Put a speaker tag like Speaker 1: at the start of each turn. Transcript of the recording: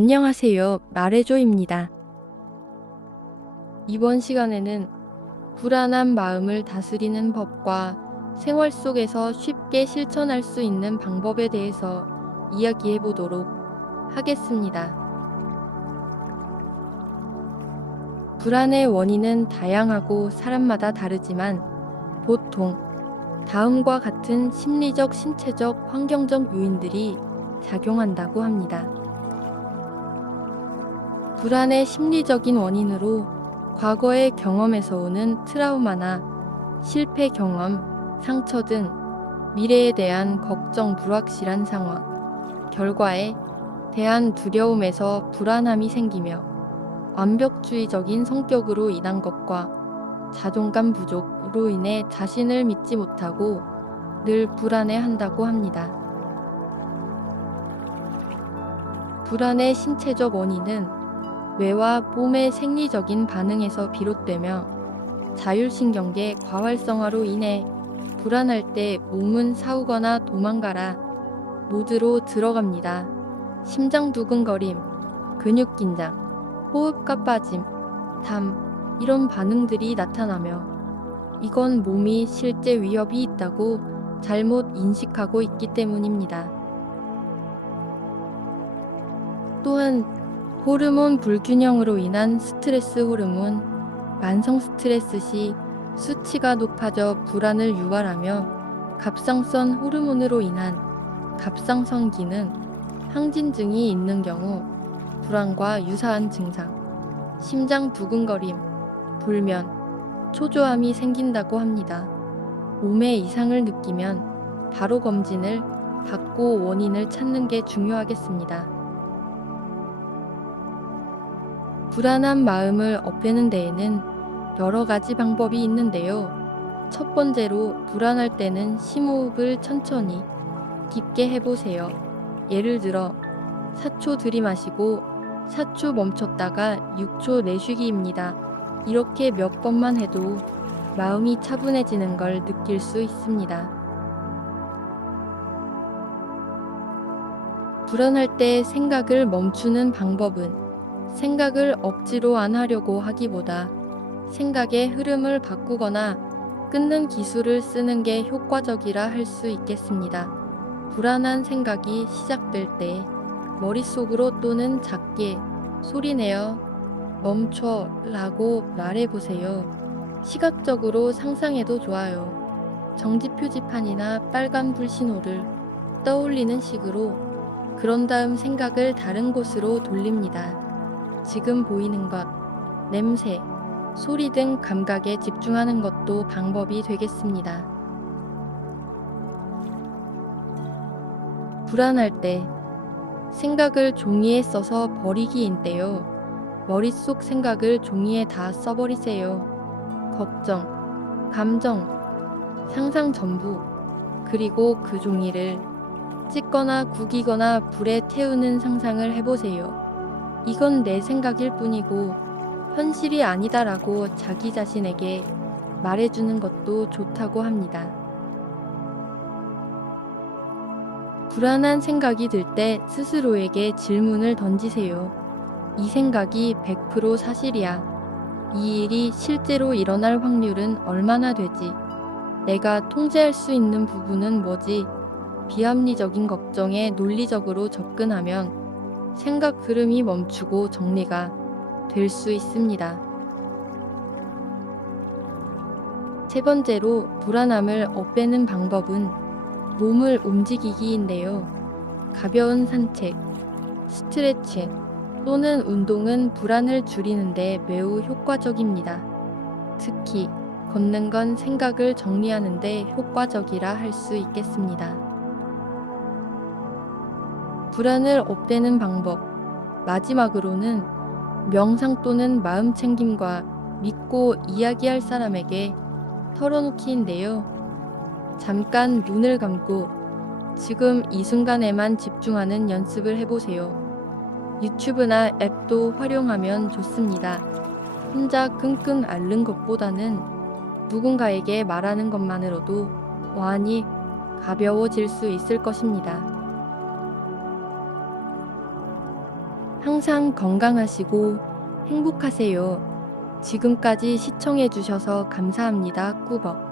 Speaker 1: 안녕하세요. 말해줘입니다. 이번 시간에는 불안한 마음을 다스리는 법과 생활 속에서 쉽게 실천할 수 있는 방법에 대해서 이야기해 보도록 하겠습니다. 불안의 원인은 다양하고 사람마다 다르지만 보통 다음과 같은 심리적, 신체적, 환경적 요인들이 작용한다고 합니다. 불안의 심리적인 원인으로 과거의 경험에서 오는 트라우마나 실패 경험, 상처 등 미래에 대한 걱정, 불확실한 상황, 결과에 대한 두려움에서 불안함이 생기며 완벽주의적인 성격으로 인한 것과 자존감 부족으로 인해 자신을 믿지 못하고 늘 불안해 한다고 합니다. 불안의 신체적 원인은 뇌와 몸의 생리적인 반응에서 비롯되며 자율신경계 과활성화로 인해 불안할 때 몸은 사우거나 도망가라 모드로 들어갑니다. 심장 두근거림, 근육 긴장, 호흡가 빠짐, 담 이런 반응들이 나타나며 이건 몸이 실제 위협이 있다고 잘못 인식하고 있기 때문입니다. 또한 호르몬 불균형으로 인한 스트레스 호르몬, 만성 스트레스 시 수치가 높아져 불안을 유발하며 갑상선 호르몬으로 인한 갑상선기능, 항진증이 있는 경우 불안과 유사한 증상, 심장 두근거림, 불면, 초조함이 생긴다고 합니다. 몸에 이상을 느끼면 바로 검진을 받고 원인을 찾는 게 중요하겠습니다. 불안한 마음을 없애는 데에는 여러 가지 방법이 있는데요. 첫 번째로 불안할 때는 심호흡을 천천히 깊게 해보세요. 예를 들어 4초 들이마시고 4초 멈췄다가 6초 내쉬기입니다. 이렇게 몇 번만 해도 마음이 차분해지는 걸 느낄 수 있습니다. 불안할 때 생각을 멈추는 방법은 생각을 억지로 안 하려고 하기보다 생각의 흐름을 바꾸거나 끊는 기술을 쓰는 게 효과적이라 할 수 있겠습니다. 불안한 생각이 시작될 때 머릿속으로 또는 작게 소리내어 멈춰 라고 말해보세요. 시각적으로 상상해도 좋아요. 정지 표지판이나 빨간 불 신호를 떠올리는 식으로 그런 다음 생각을 다른 곳으로 돌립니다. 지금 보이는 것, 냄새, 소리 등 감각에 집중하는 것도 방법이 되겠습니다. 불안할 때 생각을 종이에 써서 버리기인데요. 머릿속 생각을 종이에 다 써버리세요. 걱정, 감정, 상상 전부, 그리고 그 종이를 찢거나 구기거나 불에 태우는 상상을 해보세요. 이건 내 생각일 뿐이고 현실이 아니다라고 자기 자신에게 말해주는 것도 좋다고 합니다. 불안한 생각이 들 때 스스로에게 질문을 던지세요. 이 생각이 100% 사실이야. 이 일이 실제로 일어날 확률은 얼마나 되지? 내가 통제할 수 있는 부분은 뭐지? 비합리적인 걱정에 논리적으로 접근하면 생각 흐름이 멈추고 정리가 될 수 있습니다. 세 번째로 불안함을 없애는 방법은 몸을 움직이기인데요. 가벼운 산책, 스트레칭 또는 운동은 불안을 줄이는데 매우 효과적입니다. 특히 걷는 건 생각을 정리하는데 효과적이라 할 수 있겠습니다. 불안을 없애는 방법. 마지막으로는 명상 또는 마음 챙김과 믿고 이야기할 사람에게 털어놓기인데요. 잠깐 눈을 감고 지금 이 순간에만 집중하는 연습을 해보세요. 유튜브나 앱도 활용하면 좋습니다. 혼자 끙끙 앓는 것보다는 누군가에게 말하는 것만으로도 많이 가벼워질 수 있을 것입니다. 항상 건강하시고 행복하세요. 지금까지 시청해주셔서 감사합니다. 꾸벅.